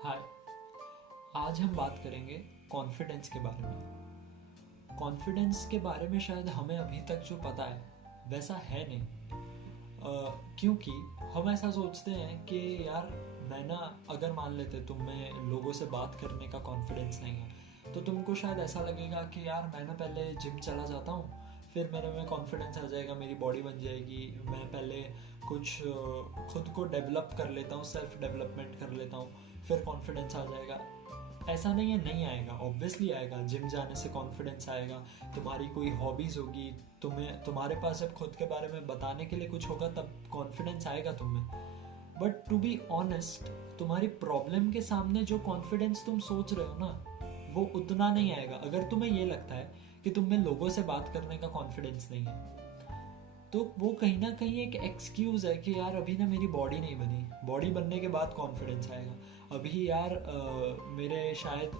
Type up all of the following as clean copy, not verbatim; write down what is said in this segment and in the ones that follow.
हाय। आज हम बात करेंगे कॉन्फिडेंस के बारे में। कॉन्फिडेंस के बारे में शायद हमें अभी तक जो पता है वैसा है नहीं। क्योंकि हम ऐसा सोचते हैं कि यार मैं ना, अगर मान लेते तुम में लोगों से बात करने का कॉन्फिडेंस नहीं है तो तुमको शायद ऐसा लगेगा कि यार मैं ना पहले जिम चला जाता हूँ, फिर मेरे में कॉन्फिडेंस आ जाएगा, मेरी बॉडी बन जाएगी, मैं पहले कुछ खुद को डेवलप कर लेता हूँ, सेल्फ डेवलपमेंट कर लेता हूँ, फिर कॉन्फिडेंस आ जाएगा। ऐसा नहीं है, नहीं आएगा, ऑब्वियसली आएगा। जिम जाने से कॉन्फिडेंस आएगा। तुम्हारी कोई हॉबीज़ होगी, तुम्हारे पास जब खुद के बारे में बताने के लिए कुछ होगा तब कॉन्फिडेंस आएगा तुम्हें। बट टू बी ऑनेस्ट, तुम्हारी प्रॉब्लम के सामने जो कॉन्फिडेंस तुम सोच रहे हो ना, वो उतना नहीं आएगा। अगर तुम्हें ये लगता है कि तुम में लोगों से बात करने का कॉन्फिडेंस नहीं है तो वो कहीं ना कहीं एक एक्सक्यूज़ है कि यार अभी ना मेरी बॉडी नहीं बनी, बॉडी बनने के बाद कॉन्फिडेंस आएगा। अभी यार मेरे शायद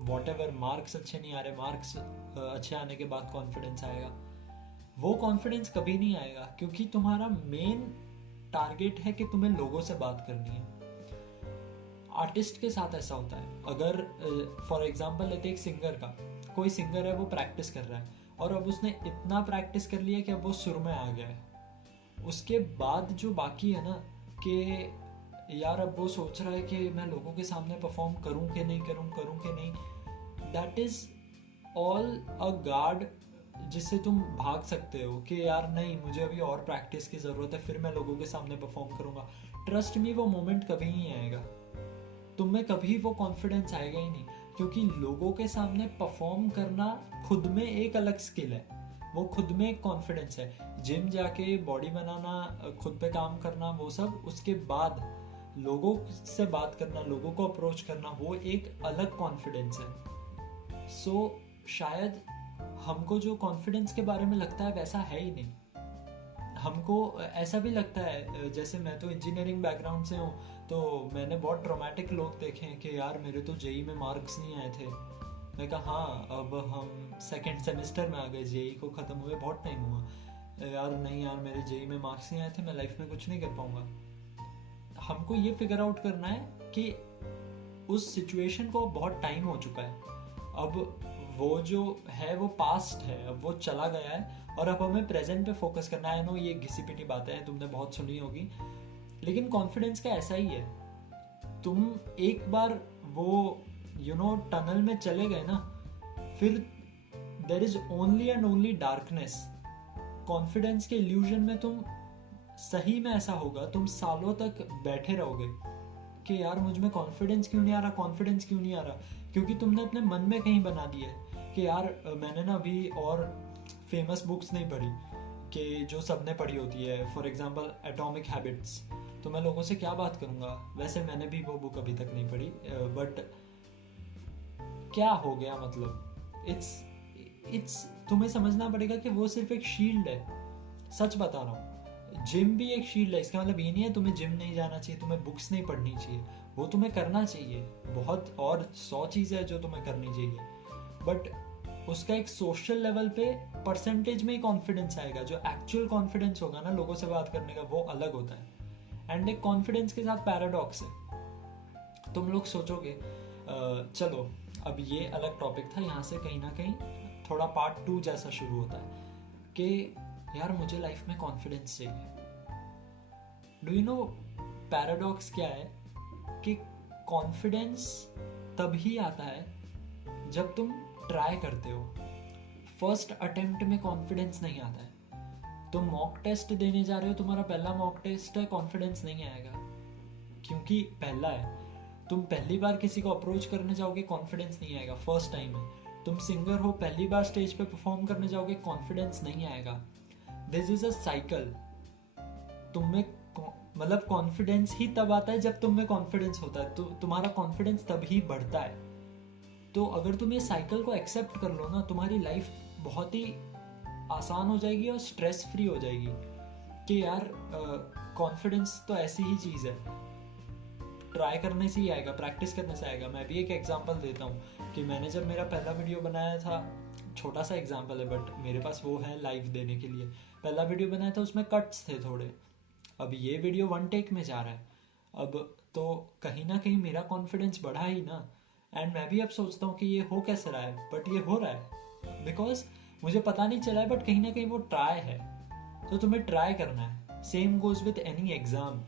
वॉट एवर मार्क्स अच्छे नहीं आ रहे, मार्क्स अच्छे आने के बाद कॉन्फिडेंस आएगा। वो कॉन्फिडेंस कभी नहीं आएगा क्योंकि तुम्हारा मेन टारगेट है कि तुम्हें लोगों से बात करनी है। आर्टिस्ट के साथ ऐसा होता है। अगर फॉर एग्जांपल लेते एक सिंगर का, कोई सिंगर है वो प्रैक्टिस कर रहा है और अब उसने इतना प्रैक्टिस कर लिया कि अब वो सुर में आ गया है। उसके बाद जो बाकी है ना, कि यार अब वो सोच रहा है कि मैं लोगों के सामने परफॉर्म करूं कि नहीं करूं कि नहीं, that is all a guard जिससे तुम भाग सकते हो कि यार नहीं, मुझे अभी और प्रैक्टिस की ज़रूरत है, फिर मैं लोगों के सामने परफॉर्म करूंगा। ट्रस्ट मी, वो मोमेंट कभी नहीं आएगा, तुम में कभी वो कॉन्फिडेंस आएगा ही नहीं। क्योंकि लोगों के सामने परफॉर्म करना खुद में एक अलग स्किल है, वो खुद में एक कॉन्फिडेंस है। जिम जाके बॉडी बनाना, खुद पे काम करना, वो सब, उसके बाद लोगों से बात करना, लोगों को अप्रोच करना, वो एक अलग कॉन्फिडेंस है। सो शायद हमको जो कॉन्फिडेंस के बारे में लगता है वैसा है ही नहीं। हमको ऐसा भी लगता है, जैसे मैं तो इंजीनियरिंग बैकग्राउंड से हूँ, तो मैंने बहुत ट्रॉमेटिक लोग देखे हैं कि यार मेरे तो जेई में मार्क्स नहीं आए थे। मैं कहा हाँ, अब हम सेकेंड सेमेस्टर में आ गए, जेई को ख़त्म हुए बहुत टाइम हुआ। यार नहीं यार, मेरे जेई में मार्क्स नहीं आए थे, मैं लाइफ में कुछ नहीं कर पाऊँगा। हमको ये फिगर आउट करना है कि उस सिचुएशन को बहुत टाइम हो चुका है, अब वो जो है वो पास्ट है, अब वो चला गया है और अब हमें प्रेजेंट पे फोकस करना है। नो, ये घिसी पिटी बातें हैं, तुमने बहुत सुनी होगी, लेकिन कॉन्फिडेंस का ऐसा ही है। तुम एक बार वो टनल में चले गए ना, फिर there is only and only darkness. Confidence के इल्यूजन में तुम, सही में ऐसा होगा, तुम सालों तक बैठे रहोगे कि यार मुझ में कॉन्फिडेंस क्यों नहीं आ रहा, कॉन्फिडेंस क्यों नहीं आ रहा। क्योंकि तुमने अपने मन में कहीं बना दिया है कि यार मैंने ना अभी और फेमस बुक्स नहीं पढ़ी कि जो सबने पढ़ी होती है, फॉर एग्जांपल एटॉमिक हैबिट्स। तो मैं लोगों से क्या बात करूँगा, वैसे मैंने भी वो बुक अभी तक नहीं पढ़ी, बट क्या हो गया, मतलब इट्स इट्स तुम्हें समझना पड़ेगा कि वो सिर्फ एक शील्ड है। सच बता रहा हूँ, जिम भी एक शील्ड है। इसका मतलब ये नहीं है तुम्हें जिम नहीं जाना चाहिए, तुम्हें बुक्स नहीं पढ़नी चाहिए, वो तुम्हें करना चाहिए। बहुत और 100 चीज़ें हैं जो तुम्हें करनी चाहिए, बट उसका एक सोशल लेवल पे परसेंटेज में ही कॉन्फिडेंस आएगा। जो एक्चुअल कॉन्फिडेंस होगा ना लोगों से बात करने का, वो अलग होता है। एंड एक कॉन्फिडेंस के साथ पैराडॉक्स है। तुम लोग सोचोगे चलो अब ये अलग टॉपिक था, यहाँ से कहीं ना कहीं थोड़ा पार्ट 2 जैसा शुरू होता है कि यार मुझे लाइफ में कॉन्फिडेंस चाहिए। डू यू नो पैराडॉक्स क्या है? कि कॉन्फिडेंस तभी आता है जब तुम ट्राई करते हो। फर्स्ट अटेम्प्ट में कॉन्फिडेंस नहीं आता है। तुम मॉक टेस्ट देने जा रहे हो, तुम्हारा पहला मॉक टेस्ट है, कॉन्फिडेंस नहीं आएगा क्योंकि पहला है। तुम पहली बार किसी को अप्रोच करने जाओगे, कॉन्फिडेंस नहीं आएगा, फर्स्ट टाइम है। तुम सिंगर हो, पहली बार स्टेज पे परफॉर्म करने जाओगे, कॉन्फिडेंस नहीं आएगा। This is a cycle. तुम में मतलब कॉन्फिडेंस ही तब आता है जब तुम में कॉन्फिडेंस होता है, तो तुम्हारा कॉन्फिडेंस तभी बढ़ता है। तो अगर तुम ये साइकिल को एक्सेप्ट कर लो ना, तुम्हारी लाइफ बहुत ही आसान हो जाएगी और स्ट्रेस फ्री हो जाएगी कि यार कॉन्फिडेंस तो ऐसी ही चीज़ है, ट्राई करने से ही आएगा, प्रैक्टिस करने से आएगा। मैं भी एक एग्जांपल देता हूँ कि मैंने जब मेरा पहला वीडियो बनाया था, छोटा सा एग्जांपल है बट मेरे पास वो है लाइव देने के लिए। पहला वीडियो बनाया था, उसमें कट्स थे थोड़े। अब ये वीडियो 1 टेक में जा रहा है। अब तो कहीं ना कहीं मेरा कॉन्फिडेंस बढ़ा ही ना। एंड मैं भी अब सोचता हूँ कि ये हो कैसे रहा है, बट ये हो रहा है बिकॉज मुझे पता नहीं चला है, बट कहीं ना कहीं वो ट्राई है। तो तुम्हें ट्राई करना है। Same goes with any exam.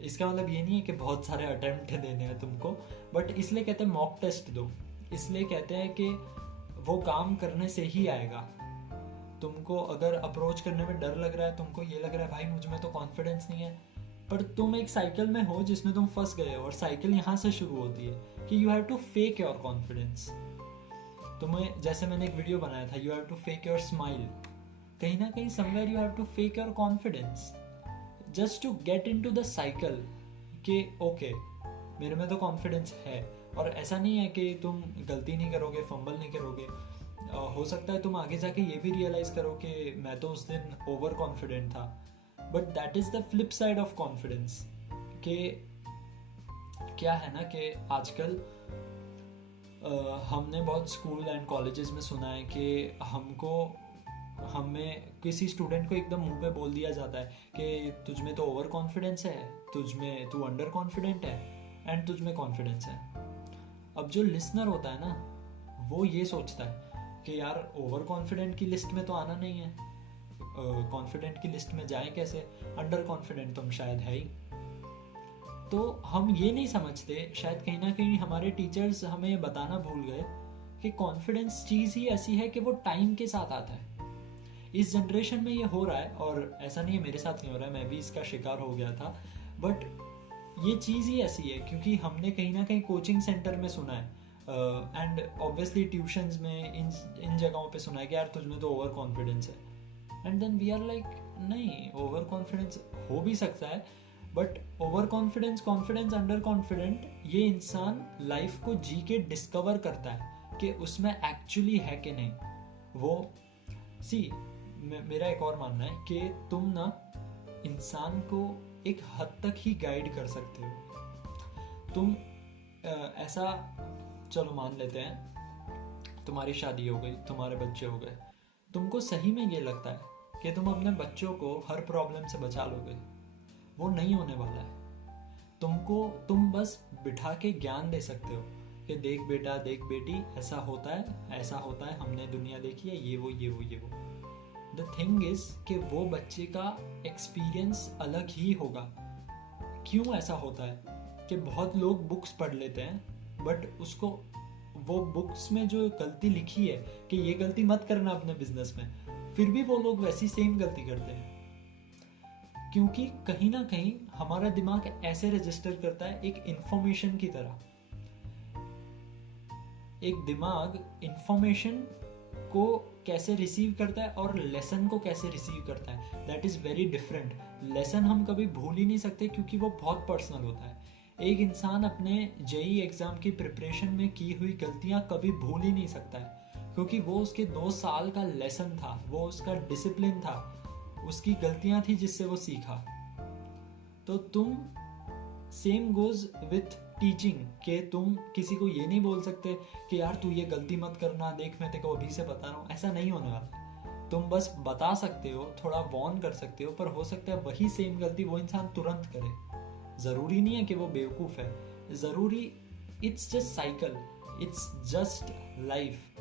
इसका मतलब ये नहीं है कि बहुत सारे अटेम्प्ट देने हैं तुमको, बट इसलिए कहते हैं मॉक टेस्ट दो। इसलिए कहते हैं कि वो काम करने से ही आएगा। तुमको अगर अप्रोच करने में डर लग रहा है, तुमको ये लग रहा है भाई मुझ में तो कॉन्फिडेंस नहीं है, पर तुम एक साइकिल में हो जिसमें तुम फंस गए हो, और साइकिल यहाँ से शुरू होती है कि you have to fake your confidence. तुम्हें, जैसे मैंने एक वीडियो बनाया था, you have to fake your smile. कहीं ना कहीं somewhere you have to fake your confidence just to get into the cycle कि ओके मेरे में तो कॉन्फिडेंस है। और ऐसा नहीं है कि तुम गलती नहीं करोगे, फंबल नहीं करोगे। हो सकता है तुम आगे जाके ये भी रियलाइज करो कि मैं तो उस दिन ओवर कॉन्फिडेंट था, but that is the flip side of confidence. कि क्या है ना कि आजकल हमने बहुत स्कूल एंड कॉलेजेस में सुना है कि हमें किसी स्टूडेंट को एकदम मुंह पे बोल दिया जाता है कि तुझ में तो ओवर कॉन्फिडेंस है, तू अंडर कॉन्फिडेंट है, एंड तुझ में कॉन्फिडेंस है। अब जो लिसनर होता है ना, वो ये सोचता है कि यार ओवर कॉन्फिडेंट की लिस्ट में तो आना नहीं है, कॉन्फिडेंट की लिस्ट में जाए कैसे, अंडर कॉन्फिडेंट तो हम शायद है ही। तो हम ये नहीं समझते, शायद कहीं ना कहीं हमारे टीचर्स हमें ये बताना भूल गए कि कॉन्फिडेंस चीज़ ही ऐसी है कि वो टाइम के साथ आता है। इस जनरेशन में ये हो रहा है, और ऐसा नहीं है मेरे साथ नहीं हो रहा है, मैं भी इसका शिकार हो गया था, बट ये चीज़ ही ऐसी है क्योंकि हमने कहीं ना कहीं कोचिंग सेंटर में सुना है, एंड ऑब्वियसली ट्यूशंस में, इन जगहों पे सुना है कि यार तुझ में तो ओवर कॉन्फिडेंस है। And then we are like नहीं, ओवर कॉन्फिडेंस हो भी सकता है, but over confidence, confidence, under confident, ये इंसान लाइफ को जी के डिस्कवर करता है कि उसमें एक्चुअली है कि नहीं। वो मेरा एक और मानना है कि तुम ना इंसान को एक हद तक ही गाइड कर सकते हो। तुम ऐसा, चलो मान लेते हैं तुम्हारी शादी हो गई, तुम्हारे बच्चे हो गए, तुमको सही में ये लगता है कि तुम अपने बच्चों को हर प्रॉब्लम से बचा लोगे, वो नहीं होने वाला है। तुम बस बिठा के ज्ञान दे सकते हो कि देख बेटा, देख बेटी, ऐसा होता है, ऐसा होता है, हमने दुनिया देखी है, ये वो ये वो ये वो। द थिंग इज कि वो बच्चे का एक्सपीरियंस अलग ही होगा। क्यों ऐसा होता है कि बहुत लोग बुक्स पढ़ लेते हैं, बट उसको, वो बुक्स में जो गलती लिखी है कि ये गलती मत करना अपने बिजनेस में, फिर भी वो लोग वैसी सेम गलती करते हैं। क्योंकि कहीं ना कहीं हमारा दिमाग ऐसे रजिस्टर करता है एक इंफॉर्मेशन की तरह। एक दिमाग इंफॉर्मेशन को कैसे रिसीव करता है और लेसन को कैसे रिसीव करता है, that is very different. Lesson हम कभी भूल ही नहीं सकते क्योंकि वो बहुत पर्सनल होता है। एक इंसान अपने जेई एग्जाम की प्रिपरेशन में की हुई गलतियां कभी भूल ही नहीं सकता है, क्योंकि वो उसके 2 साल का लेसन था, वो उसका डिसिप्लिन था, उसकी गलतियां थी जिससे वो सीखा। तो तुम, सेम गोज विथ टीचिंग, के तुम किसी को ये नहीं बोल सकते कि यार तू ये गलती मत करना, देख मैं तेरे को अभी से बता रहा हूँ, ऐसा नहीं होने वाला। तुम बस बता सकते हो, थोड़ा वॉर्न कर सकते हो, पर हो सकता है वही सेम गलती वो इंसान तुरंत करे। जरूरी नहीं है कि वो बेवकूफ है, जरूरी, it's just cycle, it's just life.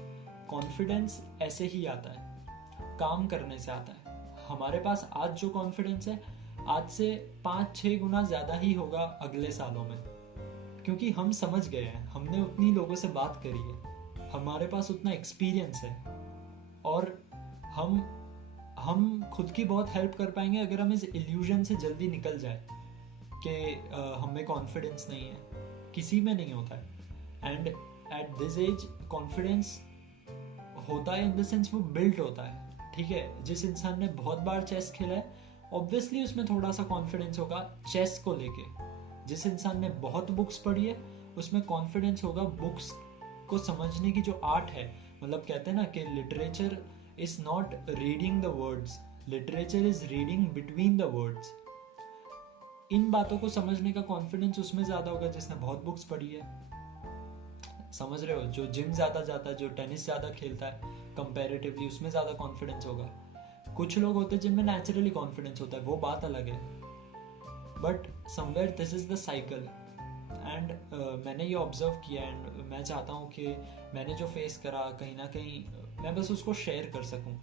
Confidence ऐसे ही आता है, काम करने से आता है। हमारे पास आज जो कॉन्फिडेंस है, आज से 5-6 गुना ज्यादा ही होगा अगले सालों में, क्योंकि हम समझ गए हैं, हमने उतनी लोगों से बात करी है, हमारे पास उतना एक्सपीरियंस है, और हम खुद की बहुत हेल्प कर पाएंगे अगर हम इस इल्यूजन से जल्दी निकल जाए कि हमें कॉन्फिडेंस नहीं है। किसी में नहीं होता है। And at this age confidence होता है इन द सेंस वो बिल्ट होता है। ठीक है, जिस इंसान ने बहुत बार चेस खेला है, ऑब्वियसली उसमें थोड़ा सा कॉन्फिडेंस होगा चेस को लेके। जिस इंसान ने बहुत बुक्स पढ़ी है, उसमें कॉन्फिडेंस होगा बुक्स को समझने की जो आर्ट है। मतलब कहते हैं ना कि literature is not reading the words, literature is reading between the words. इन बातों को समझने का कॉन्फिडेंस उसमें ज्यादा होगा जिसने बहुत बुक्स पढ़ी है। समझ रहे हो? जो जिम ज्यादा जाता है, जो टेनिस ज्यादा खेलता है कंपैरेटिवली, उसमें ज्यादा कॉन्फिडेंस होगा। कुछ लोग होते हैं जिनमें नेचुरली कॉन्फिडेंस होता है, वो बात अलग है। But somewhere this is the cycle. And मैंने ये ऑब्जर्व किया एंड मैं चाहता हूँ कि मैंने जो फेस करा कहीं ना कहीं मैं बस उसको शेयर कर सकूँ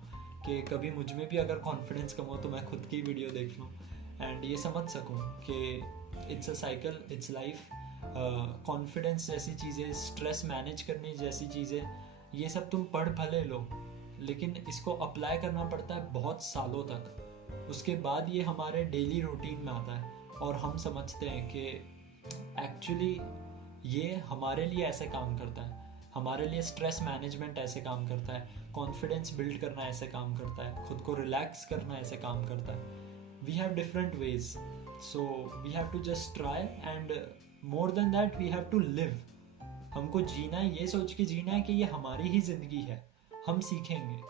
कि कभी मुझ में भी अगर कॉन्फिडेंस कम हो तो मैं खुद की वीडियो देख लूँ एंड ये समझ सकूँ कि it's a cycle, it's life. Confidence जैसी चीज़ें, स्ट्रेस मैनेज करने जैसी चीज़ें, ये सब तुम पढ़ भले लो लेकिन इसको अप्लाई करना पड़ता है बहुत सालों तक। उसके बाद ये हमारे डेली रूटीन में आता है और हम समझते हैं कि एक्चुअली ये हमारे लिए ऐसे काम करता है, हमारे लिए स्ट्रेस मैनेजमेंट ऐसे काम करता है, कॉन्फिडेंस बिल्ड करना ऐसे काम करता है, खुद को रिलैक्स करना ऐसे काम करता है। We have different ways, so we have to just try and more than that we have to live. हमको जीना है, ये सोच के जीना है कि ये हमारी ही जिंदगी है, हम सीखेंगे।